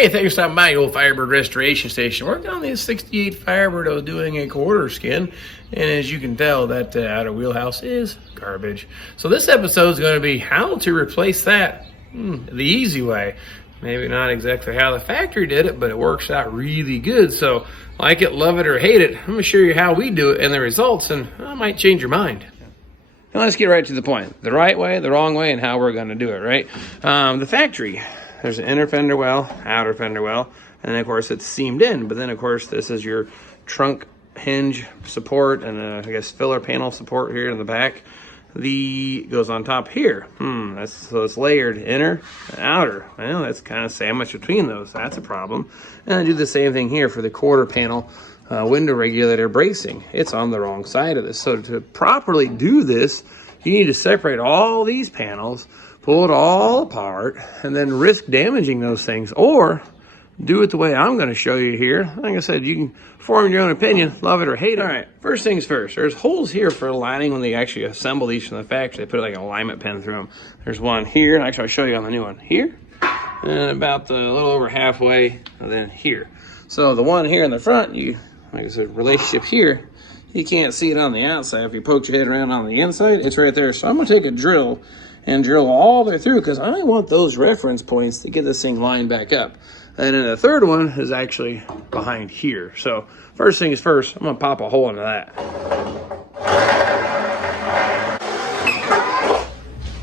Hey, thanks for stopping by the old Firebird Restoration Station. Working on this 68 Firebird I was doing a quarter skin. And as you can tell, that outer wheelhouse is garbage. So this episode is going to be how to replace that the easy way. Maybe not exactly how the factory did it, but it works out really good. So like it, love it, or hate it, I'm going to show you how we do it and the results, and I might change your mind. Now let's get right to the point. The right way, the wrong way, and how we're going to do it, right? The factory. There's an inner fender well, outer fender well, and then of course it's seamed in. But then of course this is your trunk hinge support and I guess filler panel support here in the back. The goes on top here. So it's layered inner and outer. Well, that's kind of sandwiched between those. That's a problem. And I do the same thing here for the quarter panel window regulator bracing. It's on the wrong side of this. So to properly do this, you need to separate all these panels, pull it all apart, and then risk damaging those things, or do it the way I'm going to show you here. Like I said, you can form your own opinion, love it or hate it. All right, first things first, there's holes here for lining when they actually assemble these from the factory. They put like an alignment pen through them. There's one here, and actually I'll show you on the new one here, and about a little over halfway, and then here. So the one here in the front, like I said, relationship here, you can't see it on the outside. If you poke your head around on the inside, it's right there. So I'm going to take a drill and drill all the way through because I want those reference points to get this thing lined back up. And then the third one is actually behind here. So first things first, I'm going to pop a hole into that.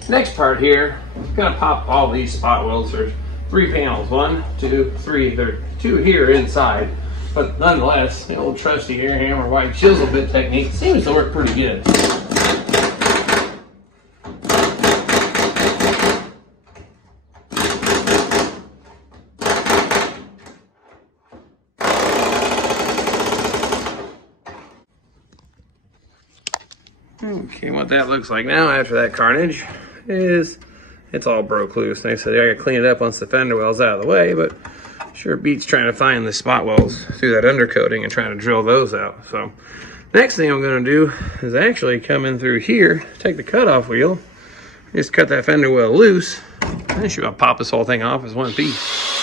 Next part here, I'm going to pop all these spot welds. There's 3 panels, 1, 2, 3. There are 2 here inside. But nonetheless, the old trusty air hammer white chisel bit technique seems to work pretty good. Okay, what that looks like now after that carnage is it's all broke loose. Like I said, I gotta clean it up once the fender well's out of the way, but sure beats trying to find the spot welds through that undercoating and trying to drill those out. So next thing I'm going to do is actually come in through here, take the cutoff wheel, just cut that fender well loose, and then she's going to pop this whole thing off as one piece.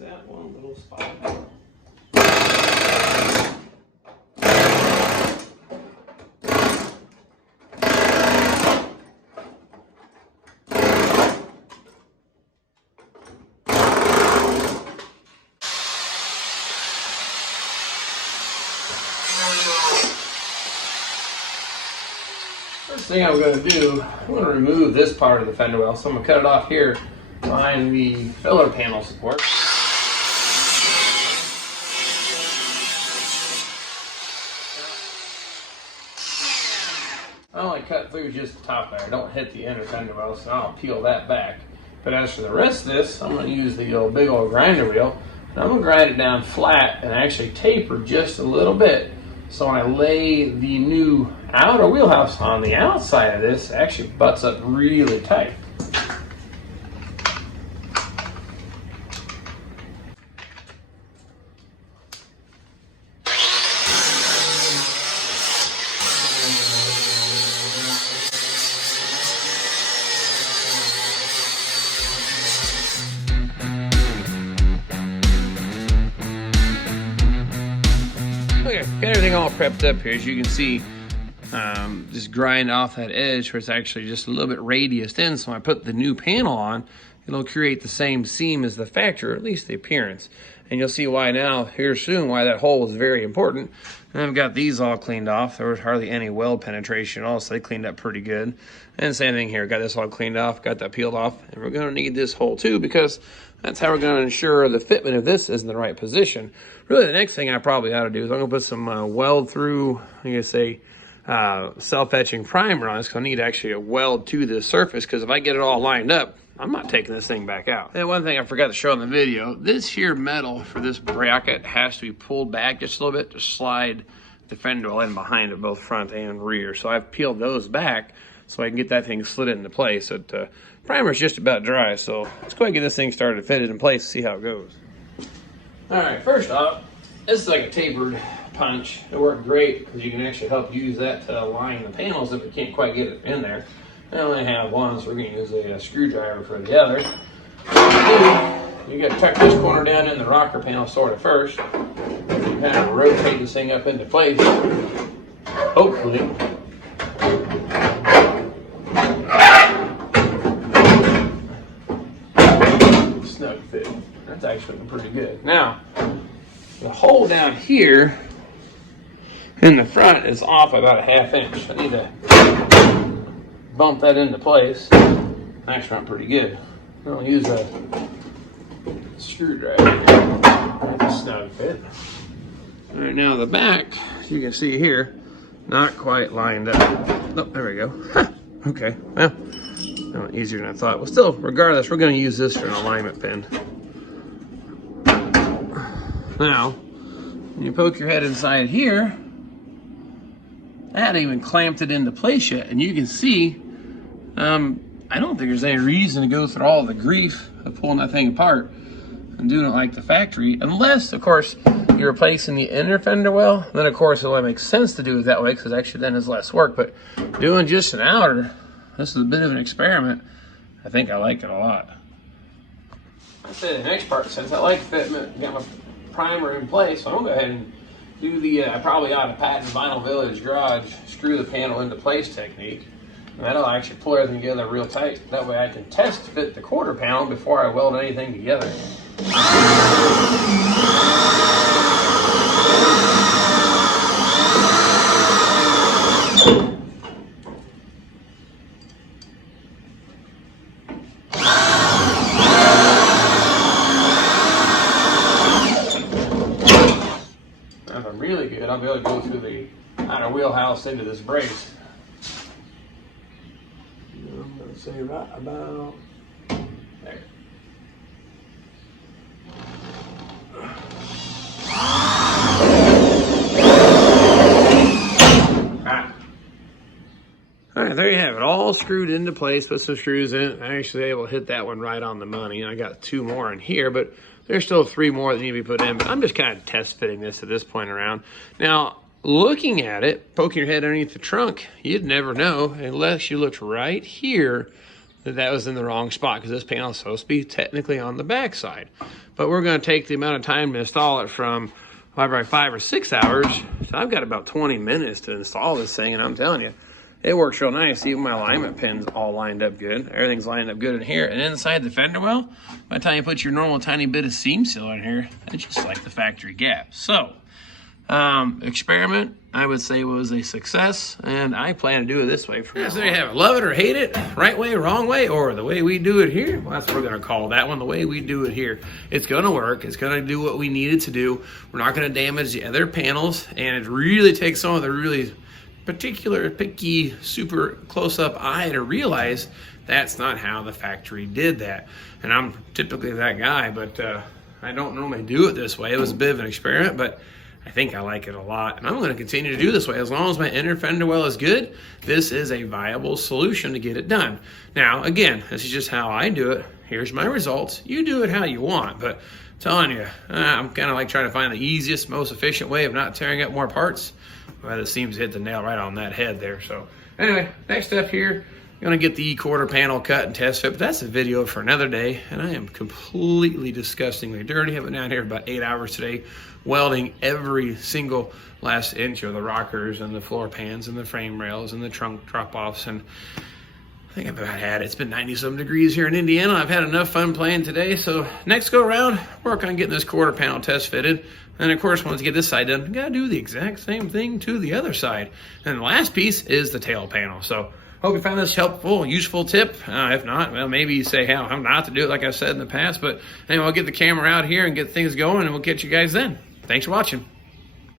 That one little spot. First thing I'm going to do, I'm going to remove this part of the fender well. So I'm going to cut it off here behind the filler panel support. I only cut through just the top there. Don't hit the inner fender well, so I'll peel that back. But as for the rest of this, I'm going to use the big old grinder wheel. And I'm going to grind it down flat and actually taper just a little bit. So when I lay the new outer wheelhouse on the outside of this, it actually butts up really tight. Okay, got everything all prepped up here. As you can see, just grind off that edge where it's actually just a little bit radiused in. So when I put the new panel on, it'll create the same seam as the factory, or at least the appearance. And you'll see why now, here soon, why that hole is very important. And I've got these all cleaned off. There was hardly any weld penetration at all, so they cleaned up pretty good. And same thing here, got this all cleaned off, got that peeled off. And we're gonna need this hole too, because That's how we're going to ensure the fitment of this is in the right position. Really, the next thing I probably ought to do is I'm going to put some weld through, I'm going to say, self-etching primer on this, because I need actually a weld to this surface, because if I get it all lined up, I'm not taking this thing back out. And one thing I forgot to show in the video, this here metal for this bracket has to be pulled back just a little bit to slide the fender well in behind it, both front and rear. So I've peeled those back so I can get that thing slid into place. The primer's just about dry, so let's go ahead and get this thing started fitted in place, see how it goes. All right, first off, this is like a tapered punch. It worked great because you can actually help use that to align the panels if you can't quite get it in there. I only have one, so we're going to use a screwdriver for the other. You got to tuck this corner down in the rocker panel sort of first. You kind of rotate this thing up into place. Hopefully. Snug fit. That's actually pretty good. Now, the hole down here in the front is off about a 1/2 inch. I need to bump that into place. That's not pretty good. I'll use a screwdriver. That's a snug fit. All right, now the back, as you can see here, not quite lined up. Oh, there we go. Okay, well, that went easier than I thought. Well, still, regardless, we're going to use this for an alignment pin. Now, when you poke your head inside here, I hadn't even clamped it into place yet, and you can see, I don't think there's any reason to go through all the grief of pulling that thing apart and doing it like the factory, unless, of course, you're replacing the inner fender well. Then, of course, it only makes sense to do it that way, because actually then is less work. But doing just an outer, this is a bit of an experiment. I think I like it a lot. I'd say the next part, since I like fitment, got my primer in place, so I'm going to go ahead and do the, I probably ought to patent Vinyl Village Garage, screw the panel into place technique. And that'll actually pull everything together real tight. That way I can test fit the quarter panel before I weld anything together. If I'm really good, I'll be able to go through the outer wheelhouse into this brace. I'm going to say right about there. All right, there you have it, all screwed into place, put some screws in it. I actually able to hit that one right on the money. I got 2 more in here, but there's still 3 more that need to be put in, but I'm just kind of test fitting this at this point around. Now, looking at it, poking your head underneath the trunk, you'd never know unless you looked right here that was in the wrong spot, because this panel is supposed to be technically on the back side. But we're going to take the amount of time to install it from probably 5 or 6 hours. So I've got about 20 minutes to install this thing, and I'm telling you, it works real nice. Even my alignment pin's all lined up good. Everything's lined up good in here. And inside the fender well, by the time you put your normal tiny bit of seam seal in here, it's just like the factory gap. So, experiment, I would say, was a success, and I plan to do it this way. So there you have it. Love it or hate it, right way, wrong way, or the way we do it here. Well, that's what we're going to call that one, the way we do it here. It's going to work. It's going to do what we need it to do. We're not going to damage the other panels, and it really takes some of the really particular, picky, super close-up eye to realize that's not how the factory did that. And I'm typically that guy, but I don't normally do it this way. It was a bit of an experiment, but I think I like it a lot, and I'm going to continue to do this way. As long as my inner fender well is good, this is a viable solution to get it done. Now, again, this is just how I do it. Here's my results. You do it how you want, but I'm telling you, I'm kind of like trying to find the easiest, most efficient way of not tearing up more parts. Well, it seems to hit the nail right on that head there. So anyway, next step here, I'm going to get the quarter panel cut and test fit, but that's a video for another day, and I am completely disgustingly dirty. I've been down here about 8 hours today, welding every single last inch of the rockers and the floor pans and the frame rails and the trunk drop-offs, and I think I've about had it. It's been 90-some degrees here in Indiana. I've had enough fun playing today, so next go around, work on getting this quarter panel test fitted. And of course, once you get this side done, you gotta do the exact same thing to the other side. And the last piece is the tail panel. So Hope you found this helpful, useful tip. If not, well, maybe you say how not to do it like I said in the past. But anyway, I'll get the camera out here and get things going, and we'll catch you guys then. Thanks for watching.